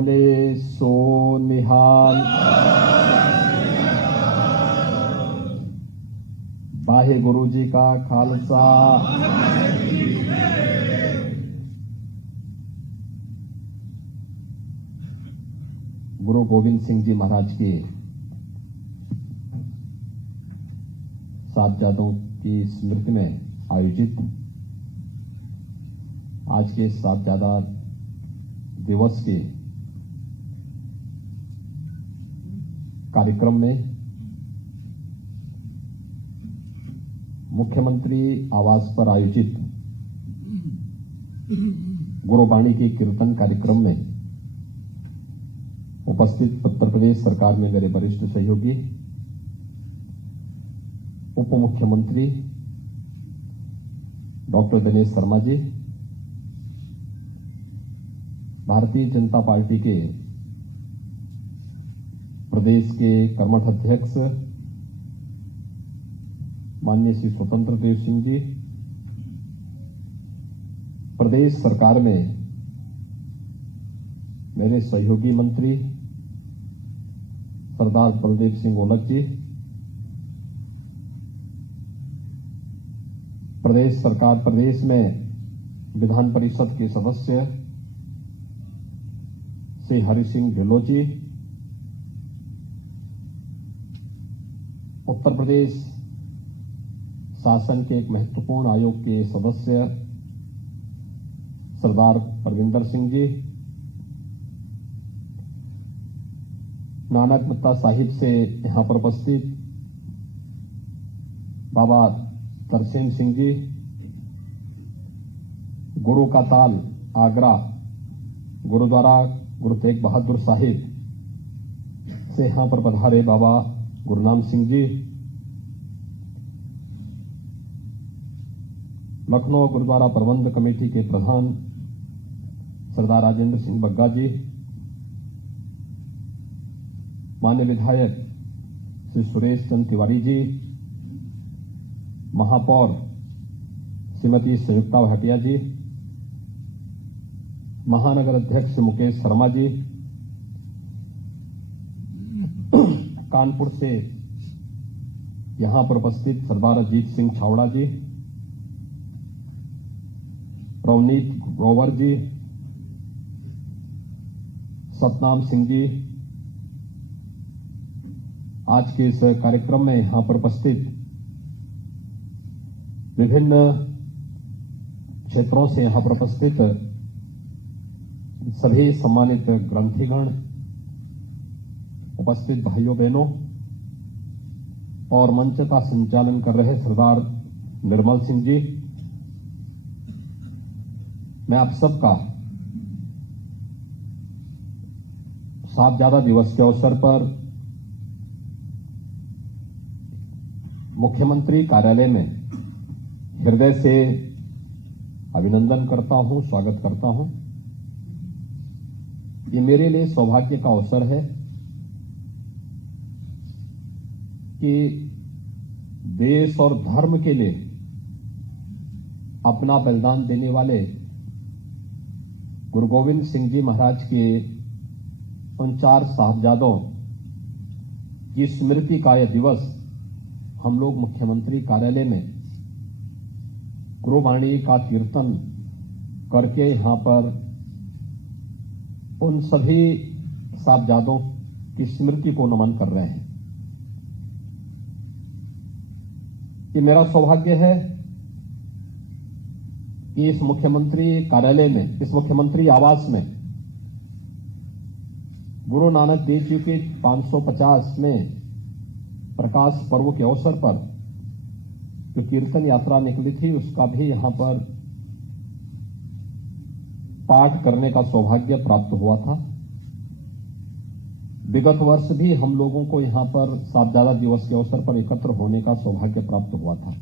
बोले सो निहाल। वाहे गुरु जी का खालसा। गुरु गोविंद सिंह जी महाराज के साहबजादों की स्मृति में आयोजित आज के साहबजादा दिवस के कार्यक्रम में मुख्यमंत्री आवास पर आयोजित गुरुवाणी के कीर्तन कार्यक्रम में उपस्थित उत्तर प्रदेश सरकार में मेरे वरिष्ठ सहयोगी उप मुख्यमंत्री डॉक्टर दिनेश शर्मा जी, भारतीय जनता पार्टी के प्रदेश के कर्मठ अध्यक्ष माननीय श्री स्वतंत्र देव सिंह जी, प्रदेश सरकार में मेरे सहयोगी मंत्री सरदार बलदेव सिंह ओलख जी, प्रदेश सरकार प्रदेश में विधान परिषद के सदस्य श्री हरि सिंह ढिल्लों जी, उत्तर प्रदेश शासन के एक महत्वपूर्ण आयोग के सदस्य सरदार परविंदर सिंह जी, नानक मत्ता साहिब से यहां पर उपस्थित बाबा तरसेम सिंह जी, गुरु का ताल आगरा गुरुद्वारा गुरु तेग बहादुर साहिब से यहां पर पधारे बाबा गुरनाम सिंह जी, लखनऊ गुरुद्वारा प्रबंध कमेटी के प्रधान सरदार राजेंद्र सिंह बग्गा जी, माननीय विधायक श्री सुरेश चंद्र तिवारी जी, महापौर श्रीमती संयुक्ता भाटिया जी, महानगर अध्यक्ष मुकेश शर्मा जी, कानपुर से यहां पर उपस्थित सरदार अजीत सिंह छावड़ा जी, रवनीत ग्रोवर जी, सतनाम सिंह जी, आज के इस कार्यक्रम में यहां पर उपस्थित विभिन्न क्षेत्रों से यहां पर उपस्थित सभी सम्मानित ग्रंथिगण, उपस्थित भाइयों बहनों और मंच का संचालन कर रहे सरदार निर्मल सिंह जी, मैं आप सबका साहबजादा दिवस के अवसर पर मुख्यमंत्री कार्यालय में हृदय से अभिनंदन करता हूं, स्वागत करता हूं। ये मेरे लिए सौभाग्य का अवसर है कि देश और धर्म के लिए अपना बलिदान देने वाले गुरु गोविंद सिंह जी महाराज के उन 4 साहबजादों की स्मृति का यह दिवस हम लोग मुख्यमंत्री कार्यालय में गुरुवाणी का कीर्तन करके यहां पर उन सभी साहबजादों की स्मृति को नमन कर रहे हैं। ये मेरा सौभाग्य है कि इस मुख्यमंत्री कार्यालय में, इस मुख्यमंत्री आवास में गुरु नानक देव जी के 550वें प्रकाश पर्व के अवसर पर जो कीर्तन यात्रा निकली थी उसका भी यहां पर पाठ करने का सौभाग्य प्राप्त हुआ था। विगत वर्ष भी हम लोगों को यहां पर साहबजादा दिवस के अवसर पर एकत्र होने का सौभाग्य प्राप्त हुआ था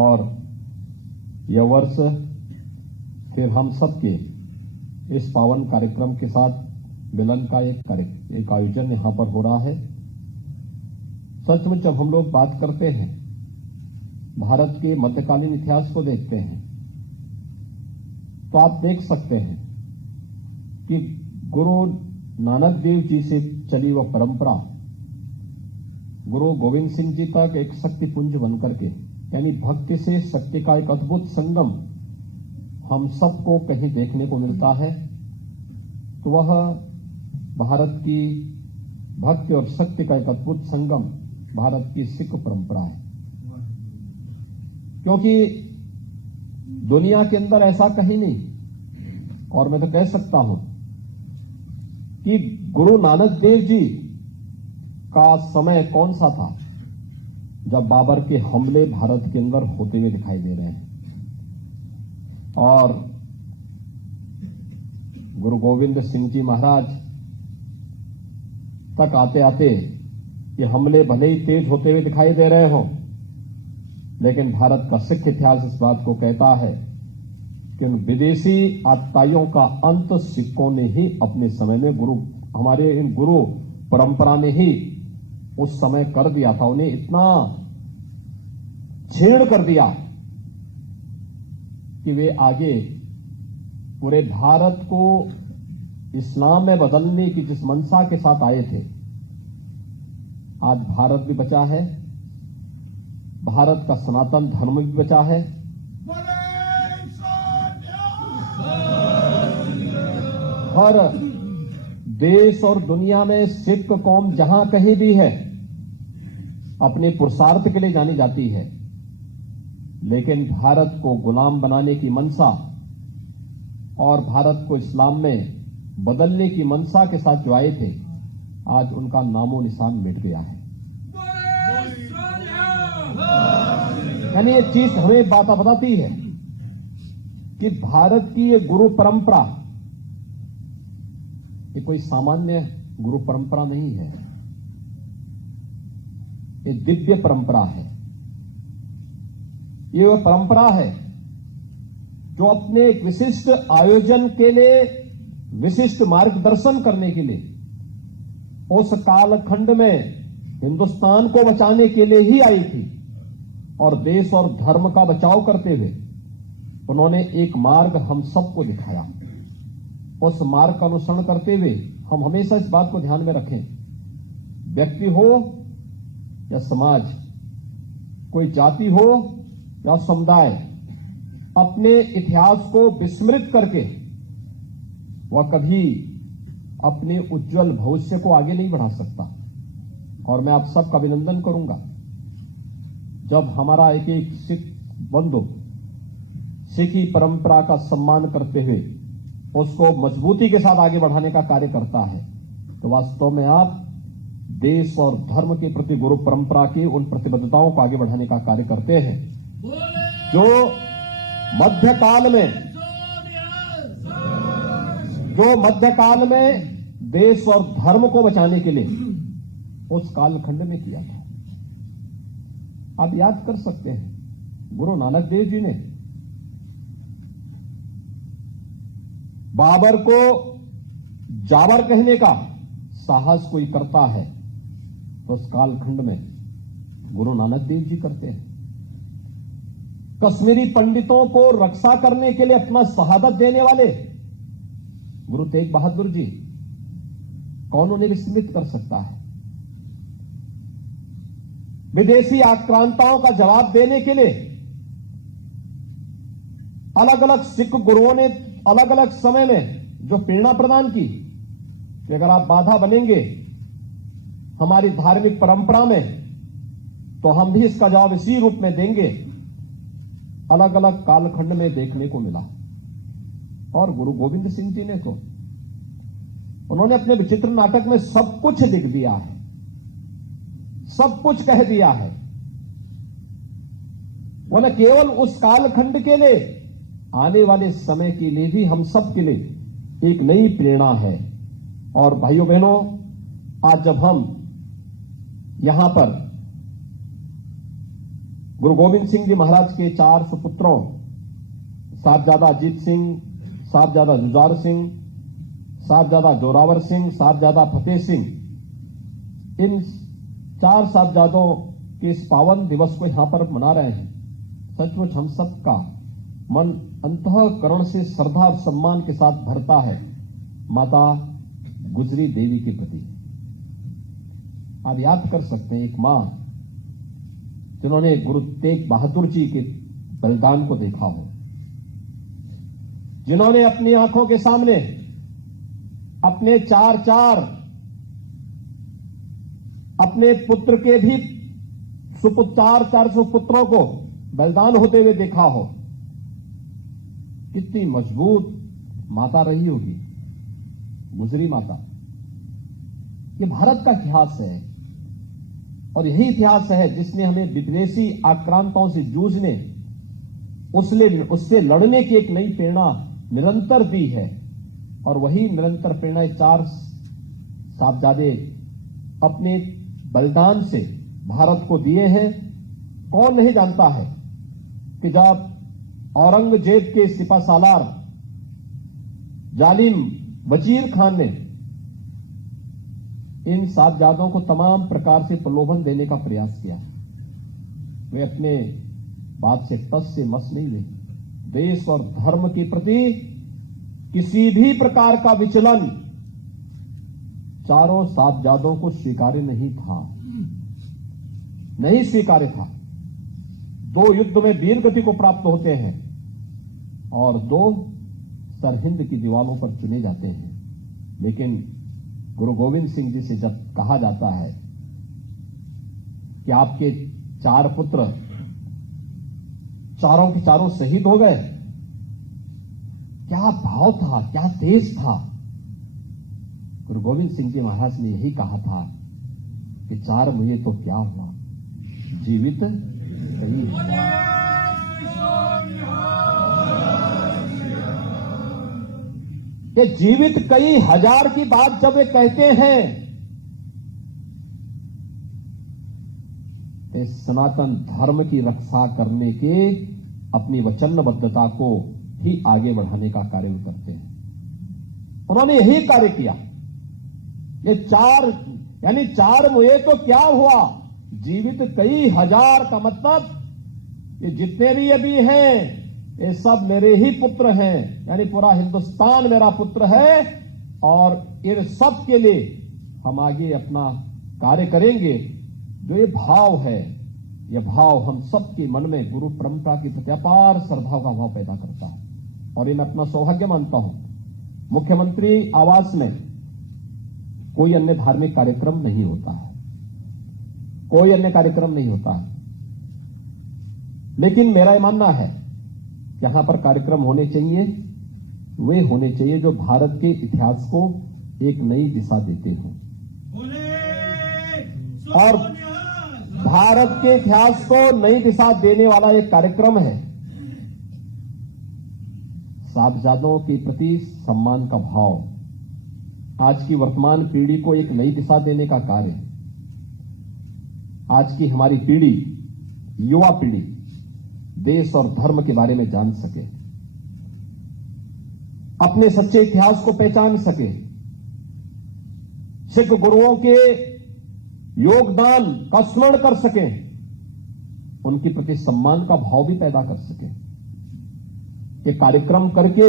और यह वर्ष फिर हम सबके इस पावन कार्यक्रम के साथ मिलन का एक आयोजन यहां पर हो रहा है। सचमुच जब हम लोग बात करते हैं, भारत के मध्यकालीन इतिहास को देखते हैं, तो आप देख सकते हैं कि गुरु नानक देव जी से चली वह परंपरा गुरु गोविंद सिंह जी तक एक शक्ति पुंज बनकर के, यानी भक्ति से शक्ति का एक अद्भुत संगम हम सबको कहीं देखने को मिलता है, तो वह भारत की भक्ति और शक्ति का एक अद्भुत संगम भारत की सिख परंपरा है। क्योंकि दुनिया के अंदर ऐसा कहीं नहीं, और मैं तो कह सकता हूं कि गुरु नानक देव जी का समय कौन सा था जब बाबर के हमले भारत के अंदर होते हुए दिखाई दे रहे हैं, और गुरु गोविंद सिंह जी महाराज तक आते आते ये हमले भले ही तेज होते हुए दिखाई दे रहे हों, लेकिन भारत का सिख इतिहास इस बात को कहता है कि उन विदेशी आतताइयों का अंत सिखों ने ही अपने समय में हमारे इन गुरु परंपरा ने ही उस समय कर दिया था। उन्हें इतना छीण कर दिया कि वे आगे पूरे भारत को इस्लाम में बदलने की जिस मंशा के साथ आए थे, आज भारत भी बचा है, भारत का सनातन धर्म भी बचा है। हर देश और दुनिया में सिख कौम जहां कहीं भी है अपने पुरुषार्थ के लिए जानी जाती है, लेकिन भारत को गुलाम बनाने की मंशा और भारत को इस्लाम में बदलने की मंशा के साथ जो आए थे, आज उनका नामो निशान मिट गया है। यानी ये चीज हमें बात बताती है कि भारत की ये गुरु परंपरा ये कोई सामान्य गुरु परंपरा नहीं है, ये दिव्य परंपरा है। ये वह परंपरा है जो अपने एक विशिष्ट आयोजन के लिए, विशिष्ट मार्गदर्शन करने के लिए उस कालखंड में हिंदुस्तान को बचाने के लिए ही आई थी, और देश और धर्म का बचाव करते हुए उन्होंने एक मार्ग हम सबको दिखाया। उस मार्ग का अनुसरण करते हुए हम हमेशा इस बात को ध्यान में रखें, व्यक्ति हो या समाज, कोई जाति हो या समुदाय, अपने इतिहास को विस्मृत करके वह कभी अपने उज्जवल भविष्य को आगे नहीं बढ़ा सकता। और मैं आप सबका अभिनंदन करूंगा जब हमारा एक एक सिख बंधु सिखी परंपरा का सम्मान करते हुए उसको मजबूती के साथ आगे बढ़ाने का कार्य करता है, तो वास्तव में आप देश और धर्म के प्रति गुरु परंपरा की उन प्रतिबद्धताओं को आगे बढ़ाने का कार्य करते हैं जो मध्यकाल में देश और धर्म को बचाने के लिए उस कालखंड में किया था। आप याद कर सकते हैं, गुरु नानक देव जी ने बाबर को जाबर कहने का साहस कोई करता है तो उस कालखंड में गुरु नानक देव जी करते हैं। कश्मीरी पंडितों को रक्षा करने के लिए अपना शहादत देने वाले गुरु तेग बहादुर जी, कौन उन्हें विस्मृत कर सकता है। विदेशी आक्रांताओं का जवाब देने के लिए अलग अलग सिख गुरुओं ने अलग अलग समय में जो प्रेरणा प्रदान की कि अगर आप बाधा बनेंगे हमारी धार्मिक परंपरा में तो हम भी इसका जवाब इसी रूप में देंगे, अलग अलग कालखंड में देखने को मिला। और गुरु गोविंद सिंह जी ने तो उन्होंने अपने विचित्र नाटक में सब कुछ लिख दिया है, सब कुछ कह दिया है। वो न केवल उस कालखंड के लिए, आने वाले समय के लिए भी हम सब के लिए एक नई प्रेरणा है। और भाइयों बहनों, आज जब हम यहां पर गुरु गोविंद सिंह जी महाराज के 4 सुपुत्रों साहबजादा अजीत सिंह, साहबजादा जुझार सिंह, साहबजादा जोरावर सिंह, साहबजादा फतेह सिंह, इन 4 साहबजादों के इस पावन दिवस को यहां पर मना रहे हैं, सचमुच हम सबका मन अंतःकरण से श्रद्धा और सम्मान के साथ भरता है माता गुजरी देवी के प्रति। आप याद कर सकते हैं एक मां जिन्होंने गुरु तेग बहादुर जी के बलिदान को देखा हो, जिन्होंने अपनी आंखों के सामने अपने अपने पुत्र के भी सुपुत्र 400 पुत्रों को बलिदान होते हुए देखा हो। कितनी मजबूत माता रही होगी गुजरी माता। ये भारत का इतिहास है और यही इतिहास है जिसने हमें विदेशी आक्रांताओं से जूझने, उससे लड़ने की एक नई प्रेरणा निरंतर दी है। और वही निरंतर प्रेरणा 4 साहबजादे अपने बलिदान से भारत को दिए हैं। कौन नहीं जानता है कि जब औरंगजेब के सिपासालार जालिम वजीर खान ने इन साहबजादों को तमाम प्रकार से प्रलोभन देने का प्रयास किया, वे अपने बात से टस से मस नहीं ले। देश और धर्म के प्रति किसी भी प्रकार का विचलन चारों साहबजादों को स्वीकार्य नहीं स्वीकार्य था। 2 युद्ध में वीर गति को प्राप्त होते हैं और 2 सरहिंद की दीवारों पर चुने जाते हैं। लेकिन गुरु गोविंद सिंह जी से जब कहा जाता है कि आपके 4 पुत्र चारों के चारों शहीद हो गए, क्या भाव था, क्या तेज था। गुरु गोविंद सिंह जी महाराज ने यही कहा था कि 4 मुझे तो क्या हुआ, जीवित कई हुआ। ये जीवित कई हजार की बात जब वे कहते हैं, इस सनातन धर्म की रक्षा करने के अपनी वचनबद्धता को ही आगे बढ़ाने का कार्य करते हैं। उन्होंने यही कार्य किया। ये 4 मुए तो क्या हुआ, जीवित कई हजार का मतलब ये जितने भी अभी हैं ये सब मेरे ही पुत्र हैं, यानी पूरा हिंदुस्तान मेरा पुत्र है। और इन सब के लिए हम आगे अपना कार्य करेंगे। जो ये भाव है, यह भाव हम सबके मन में गुरु परंपरा की प्रति अपार श्रद्धा का भाव पैदा करता है। और ये मैं अपना सौभाग्य मानता हूं, मुख्यमंत्री आवास में कोई अन्य धार्मिक कार्यक्रम नहीं होता है, कोई अन्य कार्यक्रम नहीं होता है। लेकिन मेरा यह मानना है कि यहां पर कार्यक्रम होने चाहिए, वे होने चाहिए जो भारत के इतिहास को एक नई दिशा देते हों। और भारत के इतिहास को नई दिशा देने वाला एक कार्यक्रम है साहबजादों के प्रति सम्मान का भाव। आज की वर्तमान पीढ़ी को एक नई दिशा देने का कार्य। आज की हमारी पीढ़ी, युवा पीढ़ी देश और धर्म के बारे में जान सके, अपने सच्चे इतिहास को पहचान सके, सिख गुरुओं के योगदान का स्मरण कर सके, उनके प्रति सम्मान का भाव भी पैदा कर सके। ये कार्यक्रम करके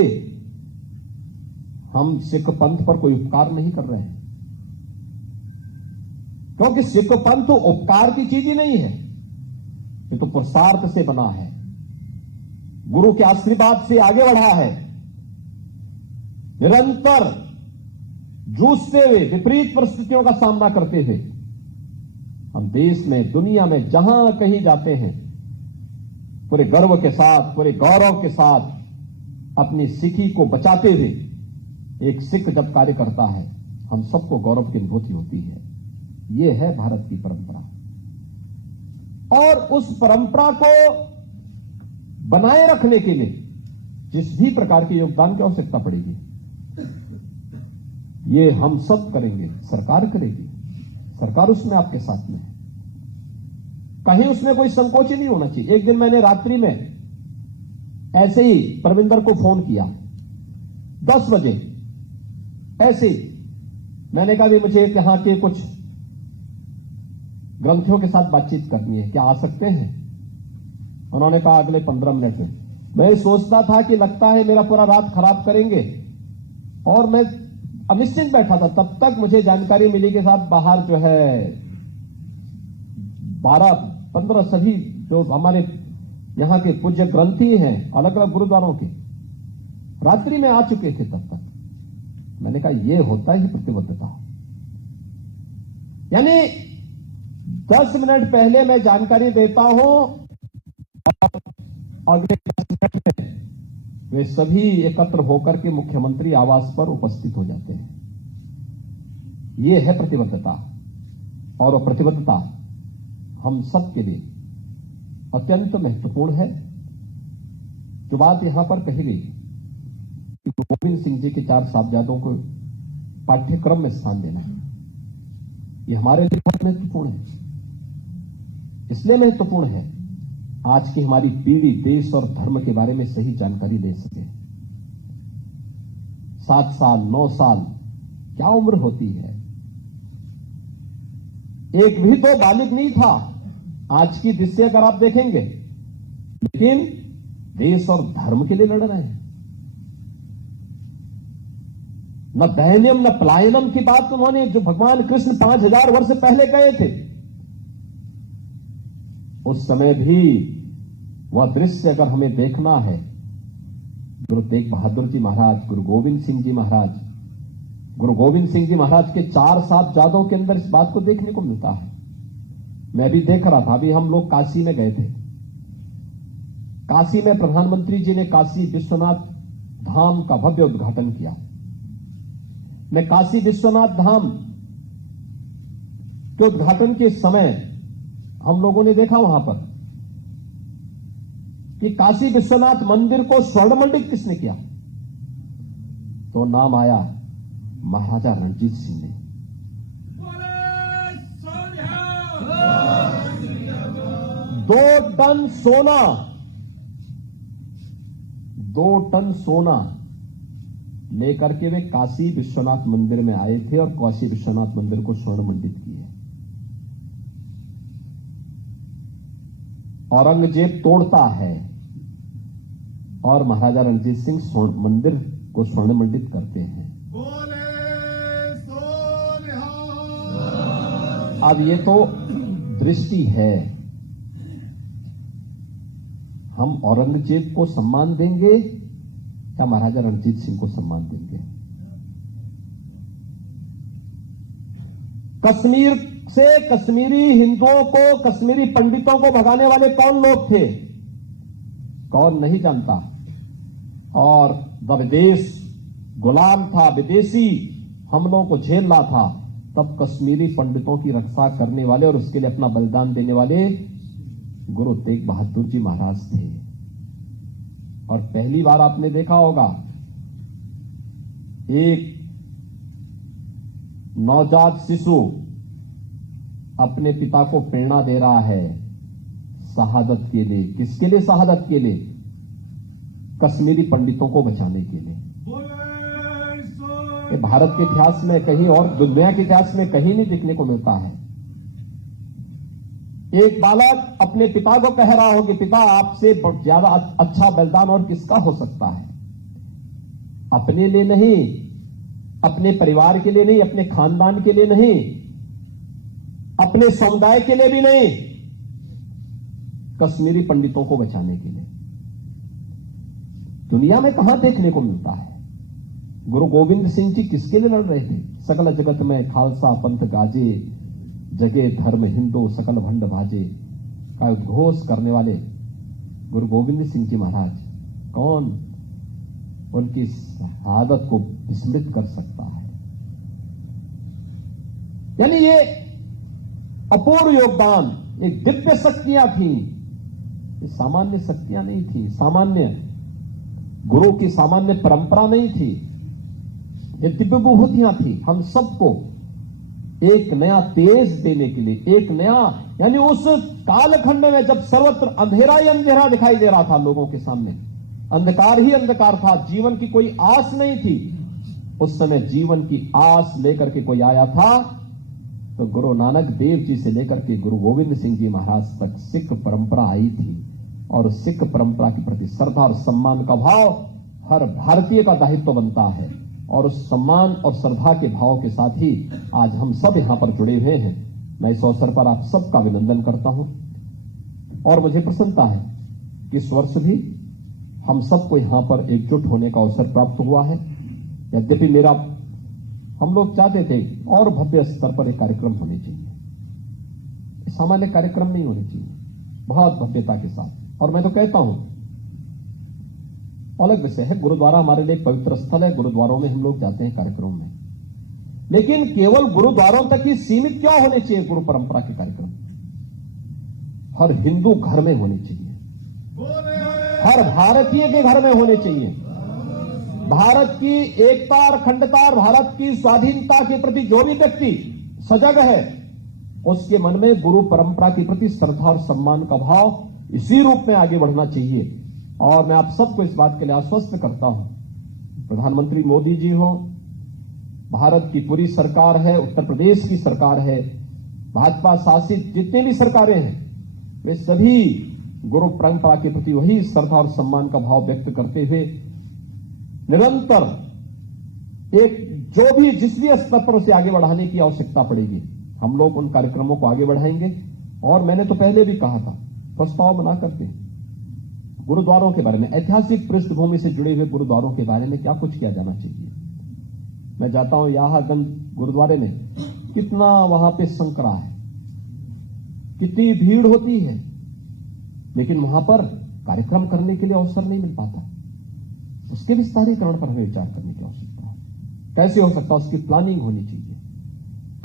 हम सिख पंथ पर कोई उपकार नहीं कर रहे हैं, क्योंकि सिख पंथ उपकार की चीज ही नहीं है, ये तो पुरुषार्थ से बना है, गुरु के आशीर्वाद से आगे बढ़ा है। निरंतर जूझते हुए, विपरीत परिस्थितियों का सामना करते हुए हम देश में, दुनिया में जहां कहीं जाते हैं, पूरे गर्व के साथ, पूरे गौरव के साथ अपनी सिखी को बचाते हुए एक सिख जब कार्य करता है, हम सबको गौरव की अनुभूति होती है। यह है भारत की परंपरा। और उस परंपरा को बनाए रखने के लिए जिस भी प्रकार के योगदान की आवश्यकता पड़ेगी, ये हम सब करेंगे, सरकार करेगी। सरकार उसमें आपके साथ में है, कहीं उसमें कोई संकोच ही नहीं होना चाहिए। एक दिन मैंने रात्रि में ऐसे ही परविंदर को फोन किया 10 बजे, ऐसे ही मैंने कहा भी मुझे यहां के कुछ ग्रंथियों के साथ बातचीत करनी है, क्या आ सकते हैं? उन्होंने कहा अगले 15 मिनट में। मैं सोचता था कि लगता है मेरा पूरा रात खराब करेंगे, और मैं अब निश्चिंत बैठा था। तब तक मुझे जानकारी मिली के साथ बाहर जो है 12-15 सभी जो हमारे यहां के पूज्य ग्रंथी हैं अलग अलग गुरुद्वारों के रात्रि में आ चुके थे। तब तक मैंने कहा यह होता है प्रतिबद्धता, यानी 10 मिनट पहले मैं जानकारी देता हूं और अगले 10 मिनट में वे सभी एकत्र होकर के मुख्यमंत्री आवास पर उपस्थित हो जाते हैं। यह है प्रतिबद्धता, और वह प्रतिबद्धता हम सबके लिए अत्यंत महत्वपूर्ण है। जो बात यहां पर कही गई कि गुरु गोविंद सिंह जी के 4 साहबजादों को पाठ्यक्रम में स्थान देना, यह हमारे लिए बहुत महत्वपूर्ण है। इसलिए महत्वपूर्ण है आज की हमारी पीढ़ी देश और धर्म के बारे में सही जानकारी ले सके। 7 साल 9 साल क्या उम्र होती है, एक भी तो बालिग नहीं था आज की दृष्टि अगर आप देखेंगे, लेकिन देश और धर्म के लिए लड़ रहे हैं। न दैन्यम न पलायनम की बात उन्होंने जो भगवान कृष्ण 5000 वर्ष पहले कहे थे, उस समय भी वह दृश्य अगर हमें देखना है, गुरु तेग बहादुर जी महाराज, गुरु गोविंद सिंह जी महाराज, गुरु गोविंद सिंह जी महाराज के 4 साहबजादों के अंदर इस बात को देखने को मिलता है। मैं भी देख रहा था, अभी हम लोग काशी में गए थे। काशी में प्रधानमंत्री जी ने काशी विश्वनाथ धाम का भव्य उद्घाटन किया। मैं काशी विश्वनाथ धाम के उद्घाटन के समय हम लोगों ने देखा वहां पर कि काशी विश्वनाथ मंदिर को स्वर्णमंडित किसने किया, तो नाम आया महाराजा रणजीत सिंह ने। 2 टन सोना, 2 टन सोना लेकर के वे काशी विश्वनाथ मंदिर में आए थे और काशी विश्वनाथ मंदिर को स्वर्णमंडित किए। औरंगजेब तोड़ता है और महाराजा रणजीत सिंह मंदिर को स्वर्णमंडित करते हैं। अब ये तो दृष्टि है, हम औरंगजेब को सम्मान देंगे या महाराजा रणजीत सिंह को सम्मान देंगे? कश्मीर से कश्मीरी हिंदुओं को, कश्मीरी पंडितों को भगाने वाले कौन लोग थे, कौन नहीं जानता। और जब विदेश गुलाम था, विदेशी हमलों को झेल रहा था, तब कश्मीरी पंडितों की रक्षा करने वाले और उसके लिए अपना बलिदान देने वाले गुरु तेग बहादुर जी महाराज थे। और पहली बार आपने देखा होगा, एक नवजात शिशु अपने पिता को प्रेरणा दे रहा है शहादत के लिए। किसके लिए शहादत के लिए? कश्मीरी पंडितों को बचाने के लिए। ये भारत के इतिहास में कहीं और दुनिया के इतिहास में कहीं नहीं देखने को मिलता है। एक बालक अपने पिता को कह रहा हो कि पिता आपसे ज्यादा अच्छा बलिदान और किसका हो सकता है? अपने लिए नहीं, अपने परिवार के लिए नहीं, अपने खानदान के लिए नहीं, अपने समुदाय के लिए भी नहीं, कश्मीरी पंडितों को बचाने के लिए। दुनिया में कहां देखने को मिलता है? गुरु गोविंद सिंह जी किसके लिए लड़ रहे थे? सकल जगत में खालसा पंथ गाजे, जगे धर्म हिंदू सकल भंड भाजे का उद्घोष करने वाले गुरु गोविंद सिंह जी महाराज, कौन उनकी शहादत को विस्मृत कर सकता है? यानी ये अपूर्व योगदान, एक दिव्य शक्तियां थी, ये सामान्य शक्तियां नहीं थी, सामान्य गुरु की सामान्य परंपरा नहीं थी, ये दिव्य विभूतियां थी। हम सबको एक नया तेज देने के लिए, एक नया, यानी उस कालखंड में जब सर्वत्र अंधेरा ही अंधेरा दिखाई दे रहा था लोगों के सामने, अंधकार ही अंधकार था, जीवन की कोई आस नहीं थी, उस समय जीवन की आस लेकर के कोई आया था तो गुरु नानक देव जी से लेकर के गुरु गोविंद सिंह जी महाराज तक सिख परंपरा आई थी। और सिख परंपरा के प्रति श्रद्धा और सम्मान का भाव हर भारतीय का दायित्व बनता है और उस सम्मान और श्रद्धा के भाव के साथ ही आज हम सब यहां पर जुड़े हुए हैं। मैं इस अवसर पर आप सबका अभिनंदन करता हूं और मुझे प्रसन्नता है कि इस वर्ष भी हम सबको यहां पर एकजुट होने का अवसर प्राप्त हुआ है। यद्यपि हम लोग चाहते थे और भव्य स्तर पर एक कार्यक्रम होने चाहिए, सामान्य कार्यक्रम नहीं होने चाहिए, बहुत भव्यता के साथ। और मैं तो कहता हूं, अलग विषय है, गुरुद्वारा हमारे लिए एक पवित्र स्थल है, गुरुद्वारों में हम लोग जाते हैं कार्यक्रमों में, लेकिन केवल गुरुद्वारों तक ही सीमित क्यों होने चाहिए गुरु परंपरा के कार्यक्रम? हर हिंदू घर में होने चाहिए, हर भारतीय के घर में होने चाहिए। भारत की एकता और अखंडता और भारत की स्वाधीनता के प्रति जो भी व्यक्ति सजग है, उसके मन में गुरु परंपरा के प्रति श्रद्धा और सम्मान का भाव इसी रूप में आगे बढ़ना चाहिए। और मैं आप सबको इस बात के लिए आश्वस्त करता हूं, प्रधानमंत्री मोदी जी हो, भारत की पूरी सरकार है, उत्तर प्रदेश की सरकार है, भाजपा शासित जितने भी सरकारें हैं, वे सभी गुरु परंपरा के प्रति वही श्रद्धा और सम्मान का भाव व्यक्त करते हुए निरंतर जो भी जिस भी स्तर पर उसे आगे बढ़ाने की आवश्यकता पड़ेगी, हम लोग उन कार्यक्रमों को आगे बढ़ाएंगे। और मैंने तो पहले भी कहा था, प्रस्ताव बना करके गुरुद्वारों के बारे में, ऐतिहासिक पृष्ठभूमि से जुड़े हुए गुरुद्वारों के बारे में क्या कुछ किया जाना चाहिए। मैं जाता हूं याहागंज गुरुद्वारे में, कितना वहां पे संकरा है, कितनी भीड़ होती है, लेकिन वहां पर कार्यक्रम करने के लिए अवसर नहीं मिल पाता। उसके विस्तारीकरण पर हमें विचार करने की आवश्यकता है। कैसे हो सकता है, उसकी प्लानिंग होनी चाहिए।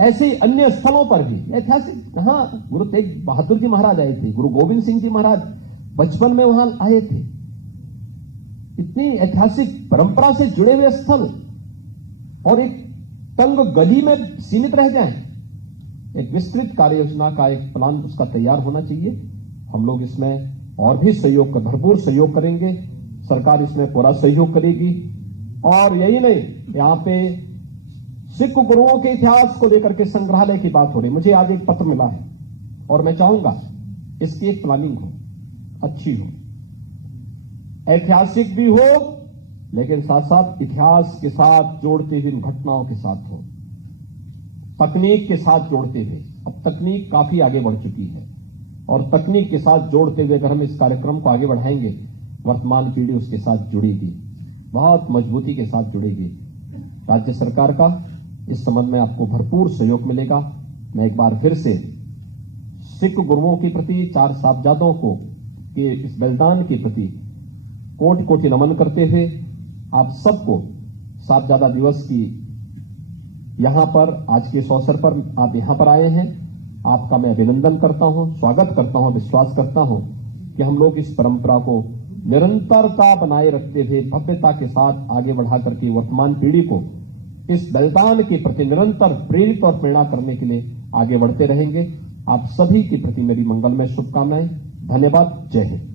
ऐसे ही अन्य स्थलों पर भी ऐतिहासिक, कहां गुरु तेग बहादुर जी महाराज आए थे, गुरु गोविंद सिंह जी महाराज बचपन में वहां आए थे। इतनी ऐतिहासिक परंपरा से जुड़े हुए स्थल और एक तंग गली में सीमित रह जाएं, एक विस्तृत कार्य योजना का एक प्लान उसका तैयार होना चाहिए। हम लोग इसमें और भी भरपूर सहयोग करेंगे, सरकार इसमें पूरा सहयोग करेगी। और यही नहीं, यहां पे सिख गुरुओं के इतिहास को लेकर के संग्रहालय की बात हो रही, मुझे आज एक पत्र मिला है और मैं चाहूंगा इसकी एक प्लानिंग हो, अच्छी हो, ऐतिहासिक भी हो, लेकिन साथ साथ इतिहास के साथ जोड़ते हुए घटनाओं के साथ हो, तकनीक के साथ जोड़ते हुए। अब तकनीक काफी आगे बढ़ चुकी है और तकनीक के साथ जोड़ते हुए अगर हम इस कार्यक्रम को आगे बढ़ाएंगे, वर्तमान पीढ़ी उसके साथ जुड़ेगी, बहुत मजबूती के साथ जुड़ेगी। राज्य सरकार का इस संबंध में आपको भरपूर सहयोग मिलेगा। मैं एक बार फिर से सिख गुरुओं के प्रति, 4 साहबजादों को के इस बलिदान के प्रति कोटि कोटि नमन करते हुए आप सबको साहबजादा दिवस की यहां पर आज के इस अवसर पर आप यहां पर आए हैं, आपका मैं अभिनंदन करता हूं, स्वागत करता हूं, विश्वास करता हूं कि हम लोग इस परंपरा को निरंतरता बनाए रखते हुए भव्यता के साथ आगे बढ़ा करके वर्तमान पीढ़ी को इस बलिदान के प्रति निरंतर प्रेरित और प्रेरणा करने के लिए आगे बढ़ते रहेंगे। आप सभी के प्रति मेरी मंगलमय शुभकामनाएं। धन्यवाद। जय हिंद।